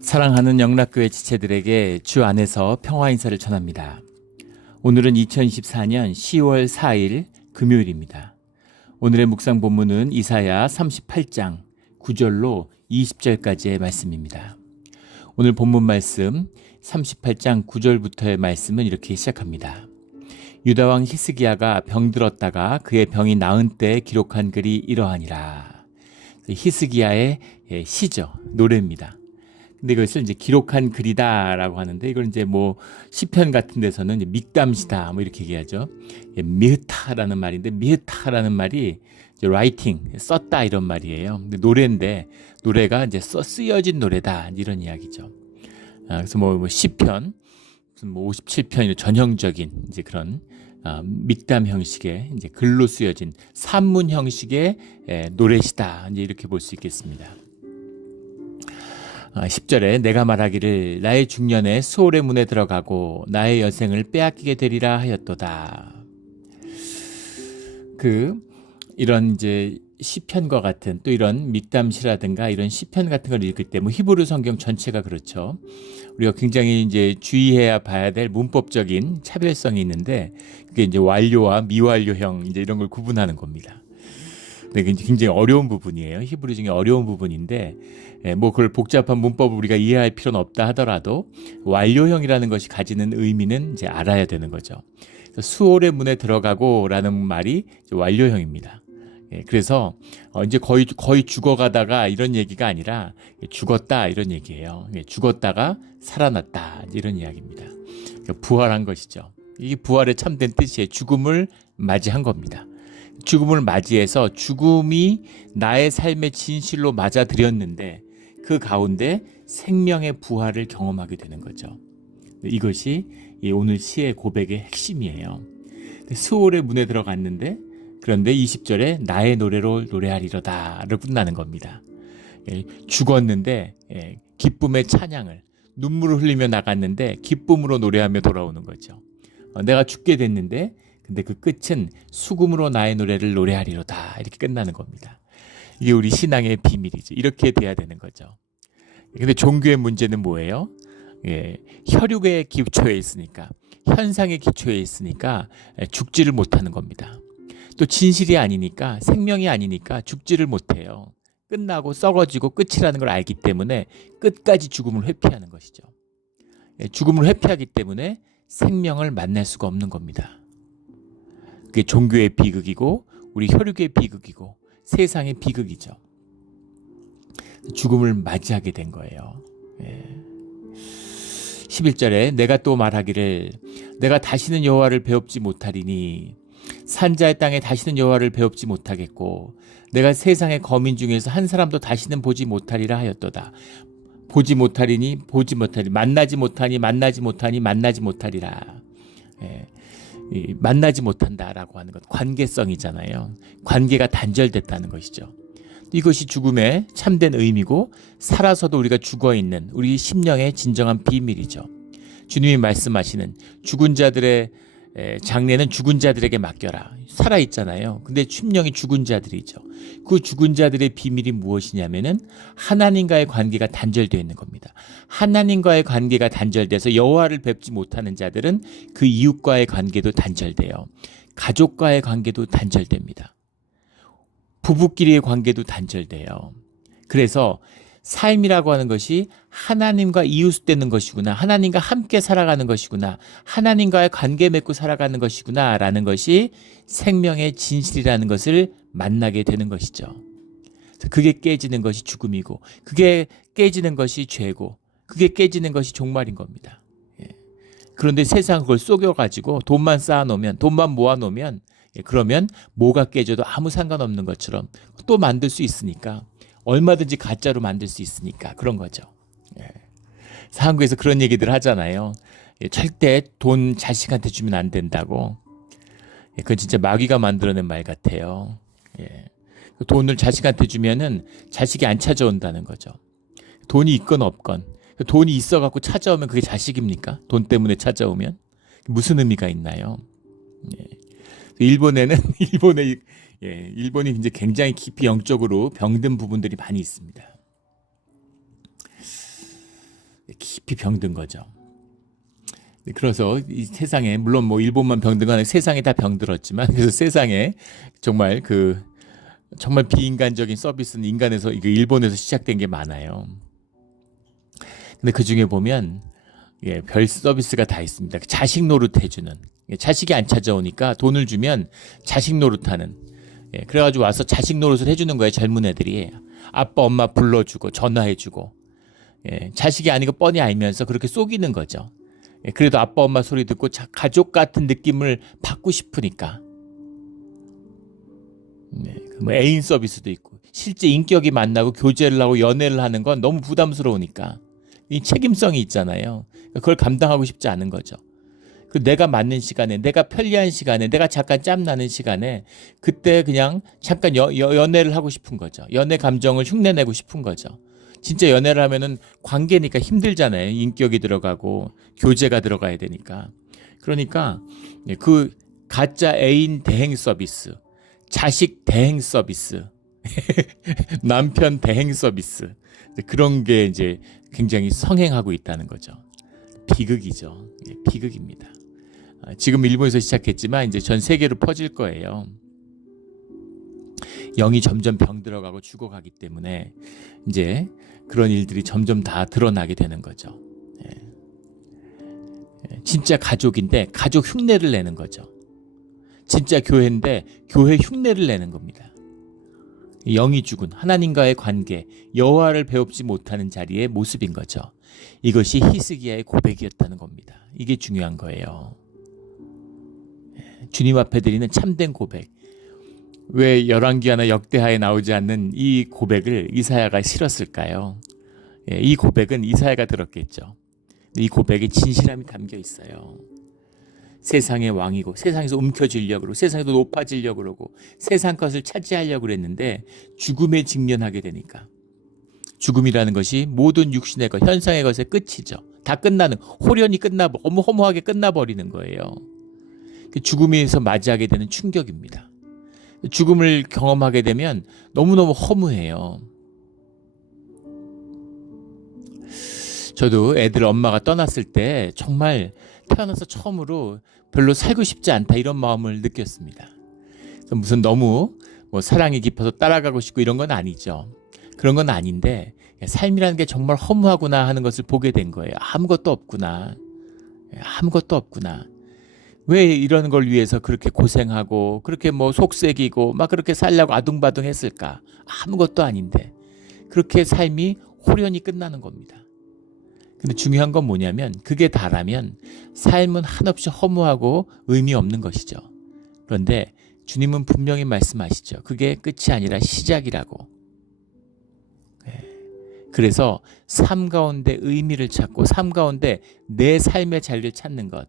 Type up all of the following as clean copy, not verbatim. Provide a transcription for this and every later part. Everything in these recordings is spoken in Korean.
사랑하는 영락교회 지체들에게 주 안에서 평화 인사를 전합니다. 오늘은 2024년 10월 4일 금요일입니다. 오늘의 묵상 본문은 이사야 38장 9절로 20절까지의 말씀입니다. 오늘 본문 말씀 38장 9절부터의 말씀은 이렇게 시작합니다. 유다왕 히스기야가 병들었다가 그의 병이 나은 때에 기록한 글이 이러하니라. 히스기야의 시죠. 노래입니다. 근데 이것을 이제 기록한 글이다라고 하는데, 이걸 이제 뭐 시편 같은 데서는 이제 믹담시다 뭐 이렇게 얘기하죠. 미흐타라는 말인데, 미흐타라는 말이 이제 라이팅, 썼다 이런 말이에요. 근데 노래인데 노래가 이제 쓰여진 노래다 이런 이야기죠. 그래서 뭐 시편, 뭐 57편 이런 전형적인 이제 그런 믹담 형식의 이제 글로 쓰여진 산문 형식의 노래시다 이제 이렇게 볼 수 있겠습니다. 10절에 내가 말하기를 나의 중년에 수월의 문에 들어가고 나의 여생을 빼앗기게 되리라 하였도다. 이런 이제 시편과 같은 또 이런 믹담시라든가 이런 시편 같은 걸 읽을 때 뭐 히브리 성경 전체가 그렇죠. 우리가 굉장히 이제 주의해야 봐야 될 문법적인 차별성이 있는데, 그게 이제 완료와 미완료형 이제 이런 걸 구분하는 겁니다. 네, 굉장히 어려운 부분이에요. 히브리 중에 어려운 부분인데, 뭐 그걸 복잡한 문법을 우리가 이해할 필요는 없다 하더라도 완료형이라는 것이 가지는 의미는 이제 알아야 되는 거죠. 수월의 문에 들어가고라는 말이 이제 완료형입니다. 그래서 이제 거의 죽어가다가 이런 얘기가 아니라 죽었다 이런 얘기예요. 죽었다가 살아났다 이런 이야기입니다. 부활한 것이죠. 이게 부활의 참된 뜻이에요. 죽음을 맞이한 겁니다. 죽음을 맞이해서 죽음이 나의 삶의 진실로 맞아들였는데 그 가운데 생명의 부활을 경험하게 되는 거죠. 이것이 오늘 시의 고백의 핵심이에요. 수월의 문에 들어갔는데, 그런데 20절에 나의 노래로 노래하리로다를 끝나는 겁니다. 죽었는데 기쁨의 찬양을, 눈물을 흘리며 나갔는데 기쁨으로 노래하며 돌아오는 거죠. 내가 죽게 됐는데 근데 그 끝은 수금으로 나의 노래를 노래하리로다 이렇게 끝나는 겁니다. 이게 우리 신앙의 비밀이죠. 이렇게 돼야 되는 거죠. 근데 종교의 문제는 뭐예요? 혈육의 기초에 있으니까, 현상의 기초에 있으니까 죽지를 못하는 겁니다. 또 진실이 아니니까, 생명이 아니니까 죽지를 못해요. 끝나고 썩어지고 끝이라는 걸 알기 때문에 끝까지 죽음을 회피하는 것이죠. 죽음을 회피하기 때문에 생명을 만날 수가 없는 겁니다. 그게 종교의 비극이고 우리 혈육의 비극이고 세상의 비극이죠. 죽음을 맞이하게 된 거예요. 11절에 내가 또 말하기를 내가 다시는 여호와를 배웁지 못하리니 산자의 땅에 다시는 여호와를 배웁지 못하겠고 내가 세상의 거민 중에서 한 사람도 다시는 보지 못하리라 하였도다. 보지 못하리니 보지 못하리, 만나지 못하니 만나지 못하니 만나지 못하리라. 만나지 못한다라고 하는 것, 관계성이잖아요. 관계가 단절됐다는 것이죠. 이것이 죽음의 참된 의미고 살아서도 우리가 죽어있는 우리 심령의 진정한 비밀이죠. 주님이 말씀하시는 죽은 자들의 장례는 죽은 자들에게 맡겨라. 살아있잖아요. 근데 심령이 죽은 자들이죠. 그 죽은 자들의 비밀이 무엇이냐면은 하나님과의 관계가 단절되어 있는 겁니다. 하나님과의 관계가 단절돼서 여호와를 뵙지 못하는 자들은 그 이웃과의 관계도 단절돼요. 가족과의 관계도 단절됩니다. 부부끼리의 관계도 단절돼요. 그래서 삶이라고 하는 것이 하나님과 이웃되는 것이구나, 하나님과 함께 살아가는 것이구나, 하나님과의 관계 맺고 살아가는 것이구나 라는 것이 생명의 진실이라는 것을 만나게 되는 것이죠. 그게 깨지는 것이 죽음이고, 그게 깨지는 것이 죄고, 그게 깨지는 것이 종말인 겁니다. 그런데 세상은 그걸 속여가지고 돈만 쌓아놓으면, 돈만 모아놓으면, 그러면 뭐가 깨져도 아무 상관없는 것처럼 또 만들 수 있으니까, 얼마든지 가짜로 만들 수 있으니까 그런 거죠. 한국에서 그런 얘기들 하잖아요. 절대 돈 자식한테 주면 안 된다고. 그건 진짜 마귀가 만들어낸 말 같아요. 돈을 자식한테 주면은 자식이 안 찾아온다는 거죠. 돈이 있건 없건, 돈이 있어갖고 찾아오면 그게 자식입니까? 돈 때문에 찾아오면 무슨 의미가 있나요? 일본에는 일본이 이제 굉장히 깊이 영적으로 병든 부분들이 많이 있습니다. 깊이 병든 거죠. 그래서 이 세상에 물론 뭐 일본만 병든 건 아니고 세상에 다 병들었지만 그래서 세상에 정말 정말 비인간적인 서비스는 인간에서 이거 일본에서 시작된 게 많아요. 근데 그 중에 보면 별 서비스가 다 있습니다. 자식 노릇 해주는, 자식이 안 찾아오니까 돈을 주면 자식 노릇하는, 그래가지고 와서 자식 노릇을 해주는 거예요. 젊은 애들이 아빠 엄마 불러주고 전화해주고, 자식이 아닌 거 뻔히 알면서 그렇게 속이는 거죠. 그래도 아빠 엄마 소리 듣고 가족 같은 느낌을 받고 싶으니까. 뭐 애인 서비스도 있고 실제 인격이 만나고 교제를 하고 연애를 하는 건 너무 부담스러우니까 이 책임성이 있잖아요. 그걸 감당하고 싶지 않은 거죠. 내가 맞는 시간에, 내가 편리한 시간에, 내가 잠깐 짬나는 시간에 그때 그냥 잠깐 연애를 하고 싶은 거죠. 연애 감정을 흉내내고 싶은 거죠. 진짜 연애를 하면은 관계니까 힘들잖아요. 인격이 들어가고 교제가 들어가야 되니까. 그러니까 그 가짜 애인 대행 서비스, 자식 대행 서비스, 남편 대행 서비스, 그런 게 이제 굉장히 성행하고 있다는 거죠. 비극이죠. 비극입니다. 지금 일본에서 시작했지만 이제 전 세계로 퍼질 거예요. 영이 점점 병들어가고 죽어가기 때문에 이제 그런 일들이 점점 다 드러나게 되는 거죠. 진짜 가족인데 가족 흉내를 내는 거죠. 진짜 교회인데 교회 흉내를 내는 겁니다. 영이 죽은 하나님과의 관계, 여호와를 배웁지 못하는 자리의 모습인 거죠. 이것이 히스기야의 고백이었다는 겁니다. 이게 중요한 거예요. 주님 앞에 드리는 참된 고백. 왜 열왕기하나 역대하에 나오지 않는 이 고백을 이사야가 실었을까요? 이 고백은 이사야가 들었겠죠. 이 고백에 진실함이 담겨 있어요. 세상의 왕이고 세상에서 움켜쥐려고 그러고 세상에서 높아지려고 그러고 세상 것을 차지하려고 그랬는데 죽음에 직면하게 되니까 죽음이라는 것이 모든 육신의 것, 현상의 것의 끝이죠. 다 끝나는, 홀연히 너무 허무하게 끝나버리는 거예요. 죽음에서 맞이하게 되는 충격입니다. 죽음을 경험하게 되면 너무너무 허무해요. 저도 애들 엄마가 떠났을 때 정말 태어나서 처음으로 별로 살고 싶지 않다 이런 마음을 느꼈습니다. 무슨 너무 사랑이 깊어서 따라가고 싶고 이런 건 아니죠. 그런 건 아닌데 삶이라는 게 정말 허무하구나 하는 것을 보게 된 거예요. 아무것도 없구나. 아무것도 없구나. 왜 이런 걸 위해서 그렇게 고생하고 그렇게 속색이고 막 그렇게 살려고 아둥바둥 했을까? 아무것도 아닌데 그렇게 삶이 홀연히 끝나는 겁니다. 근데 중요한 건 뭐냐면 그게 다라면 삶은 한없이 허무하고 의미 없는 것이죠. 그런데 주님은 분명히 말씀하시죠. 그게 끝이 아니라 시작이라고. 그래서 삶 가운데 의미를 찾고 삶 가운데 내 삶의 자리를 찾는 것.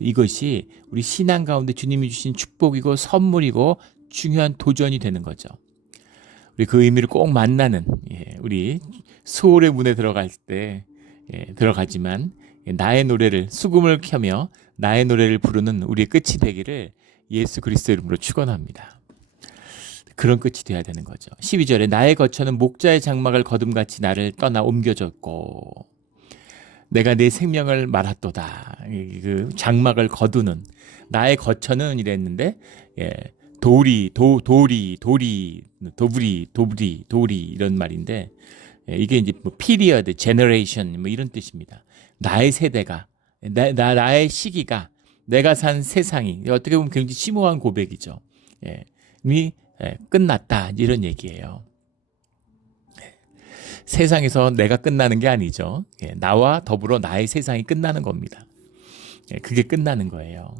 이것이 우리 신앙 가운데 주님이 주신 축복이고 선물이고 중요한 도전이 되는 거죠. 우리 그 의미를 꼭 만나는 우리 수월의 문에 들어갈 때 들어가지만 나의 노래를 수금을 켜며 나의 노래를 부르는 우리의 끝이 되기를 예수 그리스도 이름으로 축원합니다. 그런 끝이 돼야 되는 거죠. 12절에 나의 거처는 목자의 장막을 거둠같이 나를 떠나 옮겨졌고 내가 내 생명을 말았도다. 그 장막을 거두는 나의 거처는 이랬는데 도리 이런 말인데 이게 이제 period, generation 이런 뜻입니다. 나의 세대가 나의 시기가 내가 산 세상이 어떻게 보면 굉장히 심오한 고백이죠. 이미 끝났다 이런 얘기예요. 세상에서 내가 끝나는 게 아니죠. 나와 더불어 나의 세상이 끝나는 겁니다. 그게 끝나는 거예요.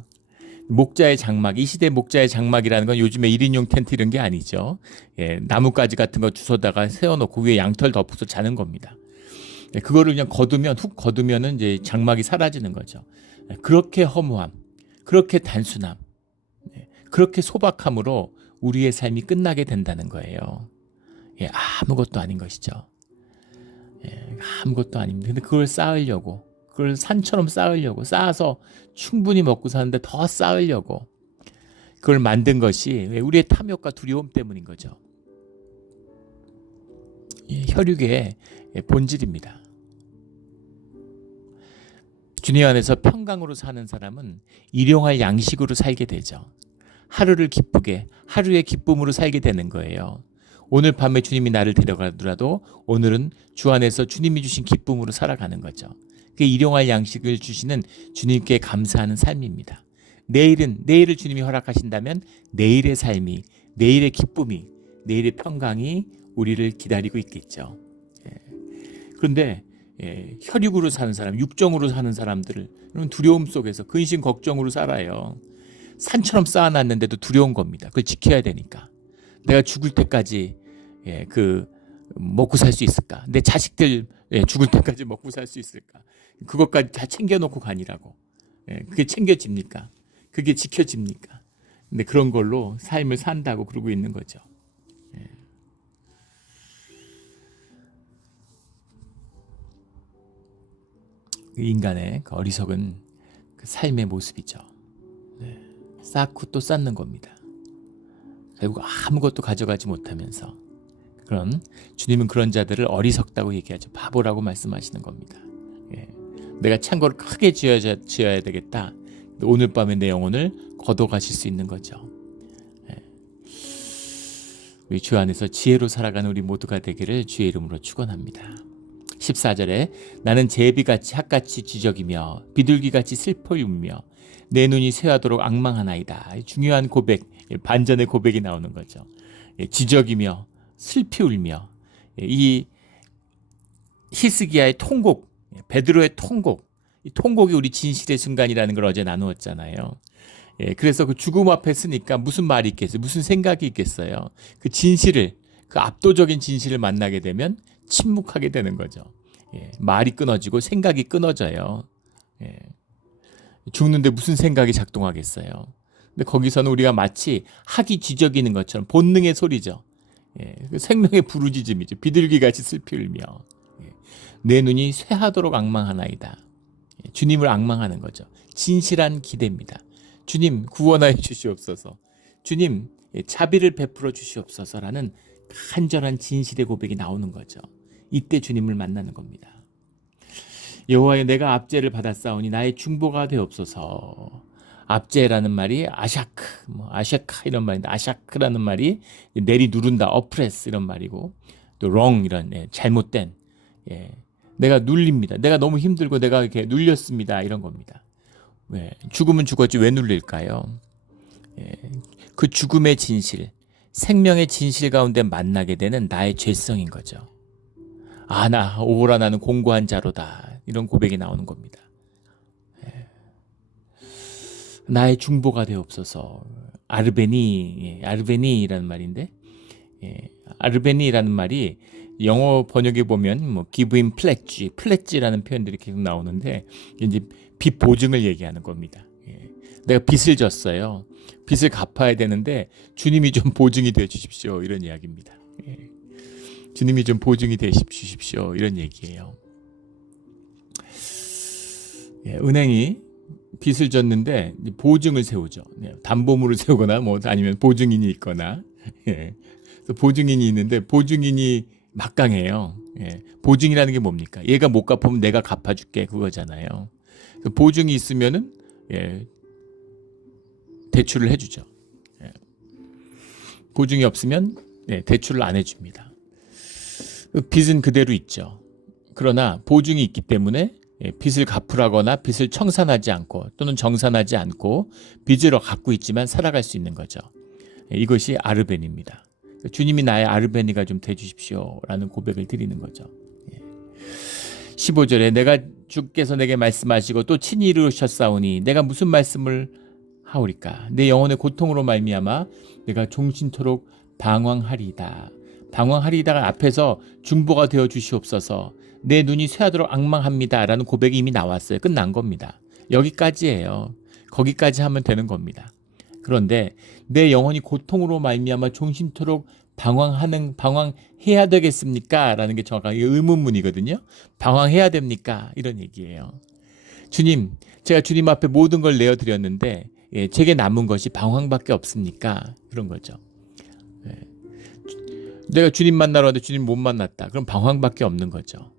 목자의 장막, 이 시대 목자의 장막이라는 건 요즘에 1인용 텐트 이런 게 아니죠. 나뭇가지 같은 거 주워다가 세워놓고 위에 양털 덮어서 자는 겁니다. 그거를 그냥 훅 거두면은 이제 장막이 사라지는 거죠. 그렇게 허무함, 그렇게 단순함, 그렇게 소박함으로 우리의 삶이 끝나게 된다는 거예요. 아무것도 아닌 것이죠. 아무것도 아닙니다. 근데 그걸 쌓으려고, 그걸 산처럼 쌓으려고, 쌓아서 충분히 먹고 사는데 더 쌓으려고 그걸 만든 것이 우리의 탐욕과 두려움 때문인 거죠. 혈육의 본질입니다. 주님 안에서 평강으로 사는 사람은 일용할 양식으로 살게 되죠. 하루를 기쁘게, 하루의 기쁨으로 살게 되는 거예요. 오늘 밤에 주님이 나를 데려가더라도 오늘은 주 안에서 주님이 주신 기쁨으로 살아가는 거죠. 그 일용할 양식을 주시는 주님께 감사하는 삶입니다. 내일을 주님이 허락하신다면 내일의 삶이, 내일의 기쁨이, 내일의 평강이 우리를 기다리고 있겠죠. 그런데 혈육으로 사는 사람, 육정으로 사는 사람들은 두려움 속에서 근심 걱정으로 살아요. 산처럼 쌓아놨는데도 두려운 겁니다. 그걸 지켜야 되니까. 내가 죽을 때까지 먹고 살 수 있을까? 내 자식들 죽을 때까지 먹고 살 수 있을까? 그것까지 다 챙겨놓고 가니라고. 그게 챙겨집니까? 그게 지켜집니까? 근데 그런 걸로 삶을 산다고 그러고 있는 거죠. 인간의 그 어리석은 그 삶의 모습이죠. 쌓고 또 쌓는 겁니다. 결국 아무것도 가져가지 못하면서 주님은 그런 자들을 어리석다고 얘기하죠. 바보라고 말씀하시는 겁니다. 내가 창고를 크게 지어야 되겠다. 오늘 밤에 내 영혼을 거둬가실 수 있는 거죠. 우리 주 안에서 지혜로 살아가는 우리 모두가 되기를 주의 이름으로 축원합니다. 14절에 나는 제비같이 핫같이 지적이며 비둘기같이 슬퍼 울며 내 눈이 쇠하도록 앙망하나이다. 중요한 고백, 반전의 고백이 나오는 거죠. 지적이며 슬피 울며 이 히스기야의 통곡, 베드로의 통곡, 이 통곡이 우리 진실의 순간이라는 걸 어제 나누었잖아요. 그래서 그 죽음 앞에 서니까 무슨 말이 있겠어요? 무슨 생각이 있겠어요? 그 진실을, 그 압도적인 진실을 만나게 되면 침묵하게 되는 거죠. 말이 끊어지고 생각이 끊어져요. 죽는데 무슨 생각이 작동하겠어요? 근데 거기서는 우리가 마치 학이 쥐저기는 것처럼 본능의 소리죠. 생명의 부르짖음이죠. 비둘기같이 슬피 울며 내 눈이 쇠하도록 앙망하나이다. 주님을 앙망하는 거죠. 진실한 기대입니다. 주님 구원하여 주시옵소서. 주님 자비를 베풀어 주시옵소서라는 간절한 진실의 고백이 나오는 거죠. 이때 주님을 만나는 겁니다. 여호와여 내가 압제를 받았사오니 나의 중보가 되옵소서. 압제라는 말이 아샤카 이런 말인데 아샤크라는 말이 내리 누른다, 어프레스 이런 말이고 또 wrong 이런 잘못된 내가 눌립니다. 내가 너무 힘들고 내가 이렇게 눌렸습니다. 이런 겁니다. 죽으면 죽었지 왜 눌릴까요? 그 죽음의 진실, 생명의 진실 가운데 만나게 되는 나의 죄성인 거죠. 오라 나는 공고한 자로다. 이런 고백이 나오는 겁니다. 나의 중보가 되옵소서. 아르베니라는 말인데 아르베니라는 말이 영어 번역에 보면 give him pledge라는 표현들이 계속 나오는데 이제 빚 보증을 얘기하는 겁니다. 내가 빚을 졌어요. 빚을 갚아야 되는데 주님이 좀 보증이 돼 주십시오. 이런 이야기입니다. 주님이 좀 보증이 돼 주십시오. 이런 얘기예요. 은행이 빚을 졌는데 보증을 세우죠. 담보물을 세우거나 아니면 보증인이 있거나 그래서 보증인이 있는데 보증인이 막강해요. 보증이라는 게 뭡니까? 얘가 못 갚으면 내가 갚아줄게 그거잖아요. 보증이 있으면은 대출을 해주죠. 보증이 없으면 대출을 안 해줍니다. 빚은 그대로 있죠. 그러나 보증이 있기 때문에 빚을 갚으라거나 빚을 청산하지 않고 또는 정산하지 않고 빚을 갖고 있지만 살아갈 수 있는 거죠. 이것이 아르베니입니다. 주님이 나의 아르베니가 좀 돼주십시오 라는 고백을 드리는 거죠. 15절에 내가 주께서 내게 말씀하시고 또 친히 이루셨사오니 내가 무슨 말씀을 하오리까? 내 영혼의 고통으로 말미암아 내가 종신토록 방황하리이다. 방황하리이다가 앞에서 중보가 되어 주시옵소서. 내 눈이 쇠하도록 앙망합니다 라는 고백이 이미 나왔어요. 끝난 겁니다. 여기까지예요. 거기까지 하면 되는 겁니다. 그런데 내 영혼이 고통으로 말미암아 종신토록 방황해야 되겠습니까? 라는 게 정확하게 의문문이거든요. 방황해야 됩니까? 이런 얘기예요. 주님, 제가 주님 앞에 모든 걸 내어드렸는데 제게 남은 것이 방황밖에 없습니까? 그런 거죠. 내가 주님 만나러 왔는데 주님 못 만났다. 그럼 방황밖에 없는 거죠.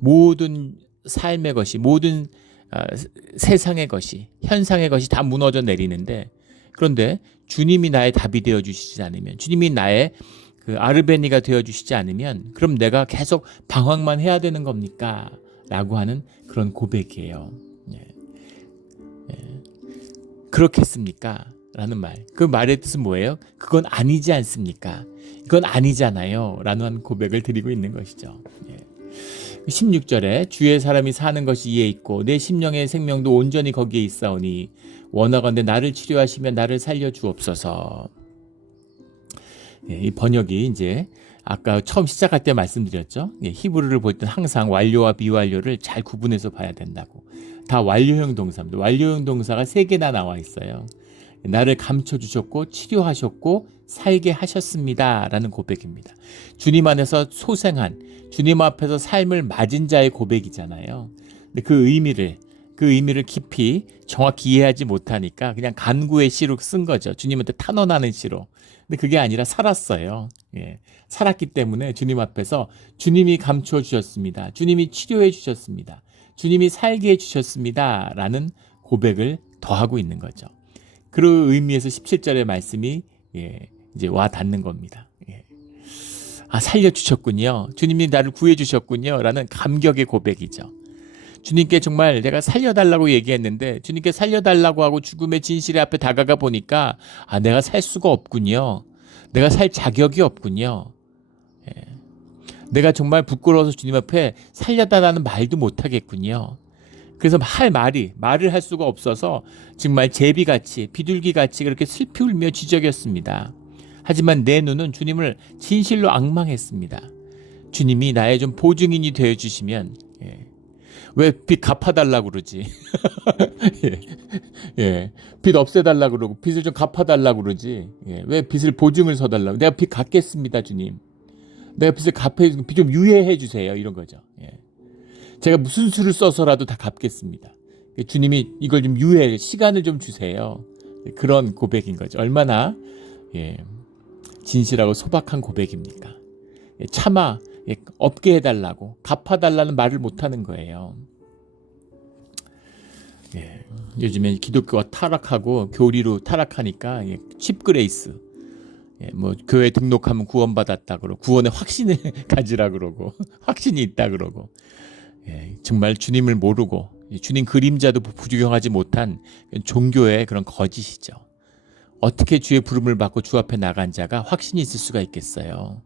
모든 삶의 것이, 모든 세상의 것이, 현상의 것이 다 무너져 내리는데, 그런데 주님이 나의 답이 되어 주시지 않으면, 주님이 나의 그 아르베니가 되어 주시지 않으면, 그럼 내가 계속 방황만 해야 되는 겁니까? 라고 하는 그런 고백이에요. 예. 예. 그렇겠습니까? 라는 말. 그 말의 뜻은 뭐예요? 그건 아니지 않습니까? 이건 아니잖아요. 라는 고백을 드리고 있는 것이죠. 예. 16절에 주의 사람이 사는 것이 이에 있고 내 심령의 생명도 온전히 거기에 있사오니 원하건대 나를 치료하시며 나를 살려 주옵소서. 예, 이 번역이 이제 아까 처음 시작할 때 말씀드렸죠. 예, 히브리를 볼 때 항상 완료와 비완료를 잘 구분해서 봐야 된다고. 다 완료형 동사입니다. 완료형 동사가 3개나 나와 있어요. 나를 감춰주셨고 치료하셨고 살게 하셨습니다. 라는 고백입니다. 주님 안에서 소생한, 주님 앞에서 삶을 맞은 자의 고백이잖아요. 근데 그 의미를 깊이 정확히 이해하지 못하니까 그냥 간구의 시로 쓴 거죠. 주님한테 탄원하는 시로. 근데 그게 아니라 살았어요. 예. 살았기 때문에 주님 앞에서 주님이 감추어 주셨습니다. 주님이 치료해 주셨습니다. 주님이 살게 해 주셨습니다. 라는 고백을 더하고 있는 거죠. 그 의미에서 17절의 말씀이 이제 와 닿는 겁니다. 살려주셨군요. 주님이 나를 구해주셨군요. 라는 감격의 고백이죠. 주님께 정말 내가 살려달라고 얘기했는데 주님께 살려달라고 하고 죽음의 진실의 앞에 다가가 보니까 내가 살 수가 없군요. 내가 살 자격이 없군요. 내가 정말 부끄러워서 주님 앞에 살려달라는 말도 못하겠군요. 그래서 말을 할 수가 없어서 정말 제비같이 비둘기같이 그렇게 슬피 울며 지저귀었습니다. 하지만 내 눈은 주님을 진실로 앙망했습니다. 주님이 나의 좀 보증인이 되어주시면 왜 빚 갚아달라고 그러지? 빚 없애달라고 그러고 빚을 좀 갚아달라고 그러지? 왜 빚을 보증을 서달라고? 내가 빚 갚겠습니다, 주님. 내가 빚을 빚 좀 유예해 주세요. 이런 거죠. 제가 무슨 수를 써서라도 다 갚겠습니다. 주님이 이걸 좀 시간을 좀 주세요. 그런 고백인 거죠. 얼마나 진실하고 소박한 고백입니까? 차마 없게 해달라고 갚아달라는 말을 못하는 거예요. 요즘에 기독교가 타락하고 교리로 타락하니까 칩그레이스, 뭐 교회 등록하면 구원받았다 그러고 구원의 확신을 가지라 그러고 확신이 있다 그러고 정말 주님을 모르고 주님 그림자도 부정하지 못한 종교의 그런 거짓이죠. 어떻게 주의 부름을 받고 주 앞에 나간 자가 확신이 있을 수가 있겠어요.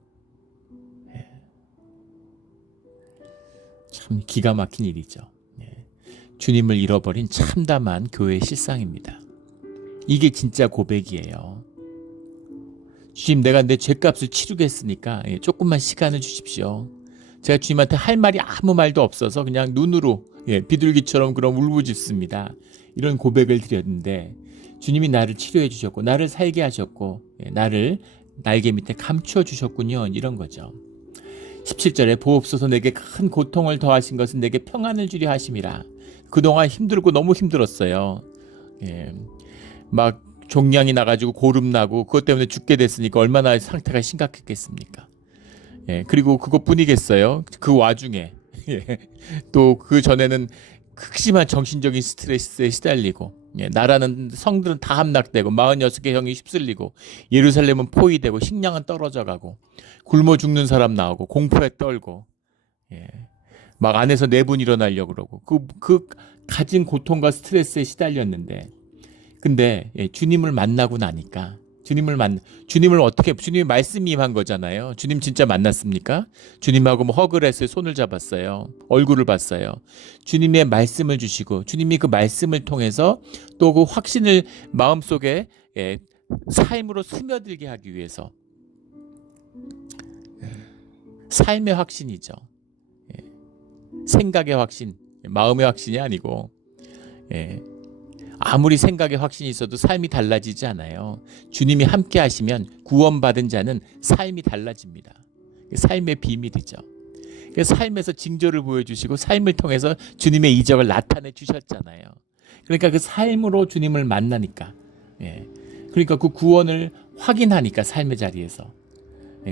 참 기가 막힌 일이죠. 주님을 잃어버린 참담한 교회의 실상입니다. 이게 진짜 고백이에요. 주님, 내가 내 죄값을 치르겠으니까 조금만 시간을 주십시오. 제가 주님한테 할 말이 아무 말도 없어서 그냥 눈으로 비둘기처럼 그럼 울부짖습니다. 이런 고백을 드렸는데 주님이 나를 치료해 주셨고 나를 살게 하셨고 나를 날개 밑에 감추어 주셨군요. 이런 거죠. 17절에 보옵소서 내게 큰 고통을 더하신 것은 내게 평안을 주려 하심이라. 그동안 힘들고 너무 힘들었어요. 막 종양이 나가지고 고름나고 그것 때문에 죽게 됐으니까 얼마나 상태가 심각했겠습니까? 그리고 그것뿐이겠어요. 그 와중에 또 그 전에는 극심한 정신적인 스트레스에 시달리고 나라는 성들은 다 함락되고 46개 형이 휩쓸리고 예루살렘은 포위되고 식량은 떨어져가고 굶어 죽는 사람 나오고 공포에 떨고 막 안에서 내분 일어나려고 그러고 그 가진 고통과 스트레스에 시달렸는데 근데 주님을 만나고 나니까 주님을 어떻게 주님이 말씀이 임한 거잖아요. 주님 진짜 만났습니까? 주님하고 뭐 허그를 했어요. 손을 잡았어요. 얼굴을 봤어요. 주님의 말씀을 주시고 주님이 그 말씀을 통해서 또 그 확신을 마음속에 삶으로 스며들게 하기 위해서 삶의 확신이죠. 생각의 확신, 마음의 확신이 아니고 아무리 생각에 확신이 있어도 삶이 달라지지 않아요. 주님이 함께 하시면 구원받은 자는 삶이 달라집니다. 삶의 비밀이죠. 삶에서 징조를 보여주시고 삶을 통해서 주님의 이적을 나타내 주셨잖아요. 그러니까 그 삶으로 주님을 만나니까 그러니까 그 구원을 확인하니까 삶의 자리에서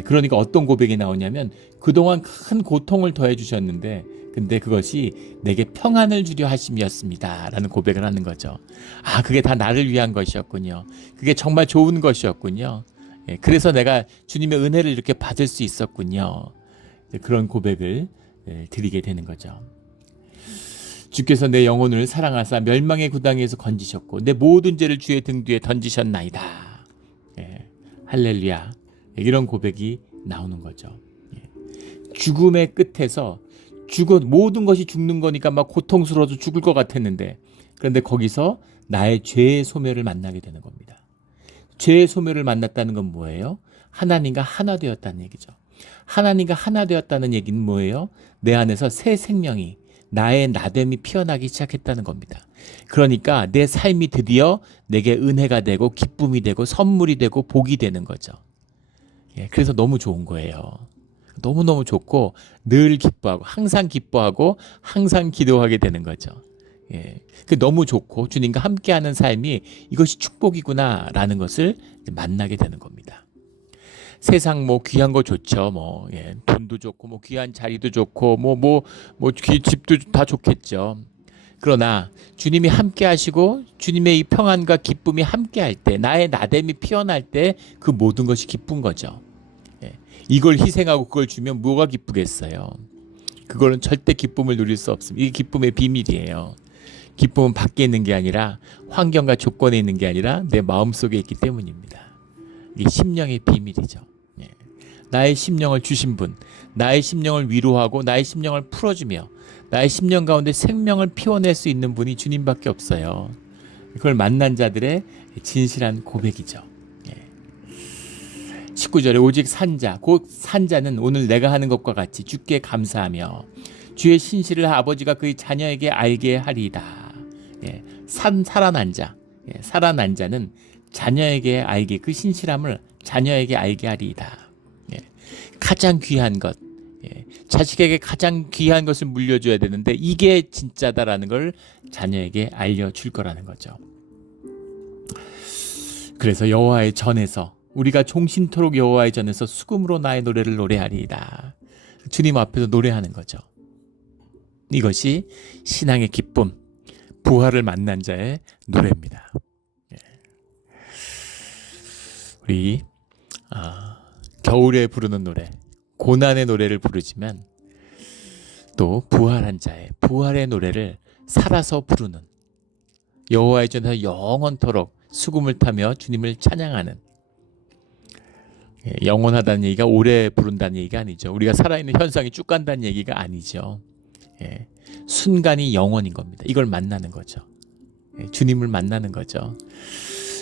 그러니까 어떤 고백이 나오냐면 그동안 큰 고통을 더해 주셨는데 근데 그것이 내게 평안을 주려 하심이었습니다. 라는 고백을 하는 거죠. 아, 그게 다 나를 위한 것이었군요. 그게 정말 좋은 것이었군요. 예, 그래서 내가 주님의 은혜를 이렇게 받을 수 있었군요. 그런 고백을 드리게 되는 거죠. 주께서 내 영혼을 사랑하사 멸망의 구덩이에서 건지셨고 내 모든 죄를 주의 등 뒤에 던지셨나이다. 예, 할렐루야. 이런 고백이 나오는 거죠. 예, 죽음의 끝에서 모든 것이 죽는 거니까 막 고통스러워서 죽을 것 같았는데, 그런데 거기서 나의 죄의 소멸을 만나게 되는 겁니다. 죄의 소멸을 만났다는 건 뭐예요? 하나님과 하나 되었다는 얘기죠. 하나님과 하나 되었다는 얘기는 뭐예요? 내 안에서 새 생명이, 나의 나됨이 피어나기 시작했다는 겁니다. 그러니까 내 삶이 드디어 내게 은혜가 되고 기쁨이 되고 선물이 되고 복이 되는 거죠. 예, 그래서 너무 좋은 거예요. 너무너무 좋고 늘 기뻐하고 항상 기도하게 되는 거죠. 예, 너무 좋고 주님과 함께하는 삶이 이것이 축복이구나라는 것을 만나게 되는 겁니다. 세상 뭐 귀한 거 좋죠. 예, 돈도 좋고 뭐 귀한 자리도 좋고 집도 다 좋겠죠. 그러나 주님이 함께 하시고 주님의 이 평안과 기쁨이 함께 할 때, 나의 나됨이 피어날 때 그 모든 것이 기쁜 거죠. 예, 이걸 희생하고 그걸 주면 뭐가 기쁘겠어요. 그거는 절대 기쁨을 누릴 수 없습니다. 이게 기쁨의 비밀이에요. 기쁨은 밖에 있는 게 아니라 환경과 조건에 있는 게 아니라 내 마음속에 있기 때문입니다. 이게 심령의 비밀이죠. 예. 나의 심령을 주신 분, 나의 심령을 위로하고 나의 심령을 풀어주며 나의 심령 가운데 생명을 피워낼 수 있는 분이 주님밖에 없어요. 그걸 만난 자들의 진실한 고백이죠. 예. 19절에 오직 산자, 곧 산자는 오늘 내가 하는 것과 같이 주께 감사하며 주의 신실을 아버지가 그의 자녀에게 알게 하리이다. 예. 살아난 자, 예. 살아난 자는 자녀에게 알게, 그 신실함을 자녀에게 알게 하리이다. 예. 가장 귀한 것, 예. 자식에게 가장 귀한 것을 물려줘야 되는데 이게 진짜다라는 걸 자녀에게 알려줄 거라는 거죠. 그래서 여호와의 전에서, 우리가 종신토록 여호와의 전에서 수금으로 나의 노래를 노래하리이다. 주님 앞에서 노래하는 거죠. 이것이 신앙의 기쁨, 부활을 만난 자의 노래입니다. 우리 겨울에 부르는 노래, 고난의 노래를 부르지만 또 부활한 자의 부활의 노래를 살아서 부르는, 여호와의 전에서 영원토록 수금을 타며 주님을 찬양하는, 영원하다는 얘기가 오래 부른다는 얘기가 아니죠. 우리가 살아있는 현상이 쭉 간다는 얘기가 아니죠. 예, 순간이 영원인 겁니다. 이걸 만나는 거죠. 예, 주님을 만나는 거죠.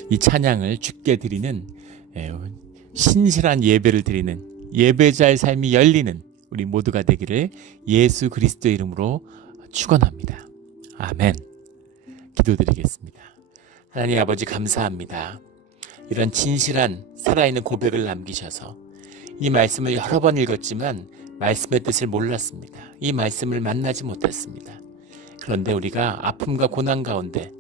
이 찬양을 주께 드리는, 신실한 예배를 드리는 예배자의 삶이 열리는 우리 모두가 되기를 예수 그리스도의 이름으로 축원합니다. 아멘. 기도드리겠습니다. 하나님 아버지, 감사합니다. 이런 진실한 살아있는 고백을 남기셔서 이 말씀을 여러 번 읽었지만 말씀의 뜻을 몰랐습니다. 이 말씀을 만나지 못했습니다. 그런데 우리가 아픔과 고난 가운데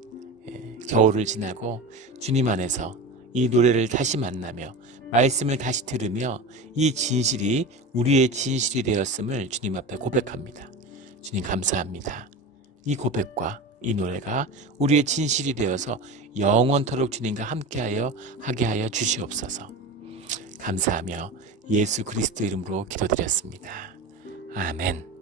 겨울을 지나고 주님 안에서 이 노래를 다시 만나며 말씀을 다시 들으며 이 진실이 우리의 진실이 되었음을 주님 앞에 고백합니다. 주님 감사합니다. 이 고백과 이 노래가 우리의 진실이 되어서 영원토록 주님과 함께하여 하게 하여 주시옵소서. 감사하며 예수 그리스도 이름으로 기도드렸습니다. 아멘.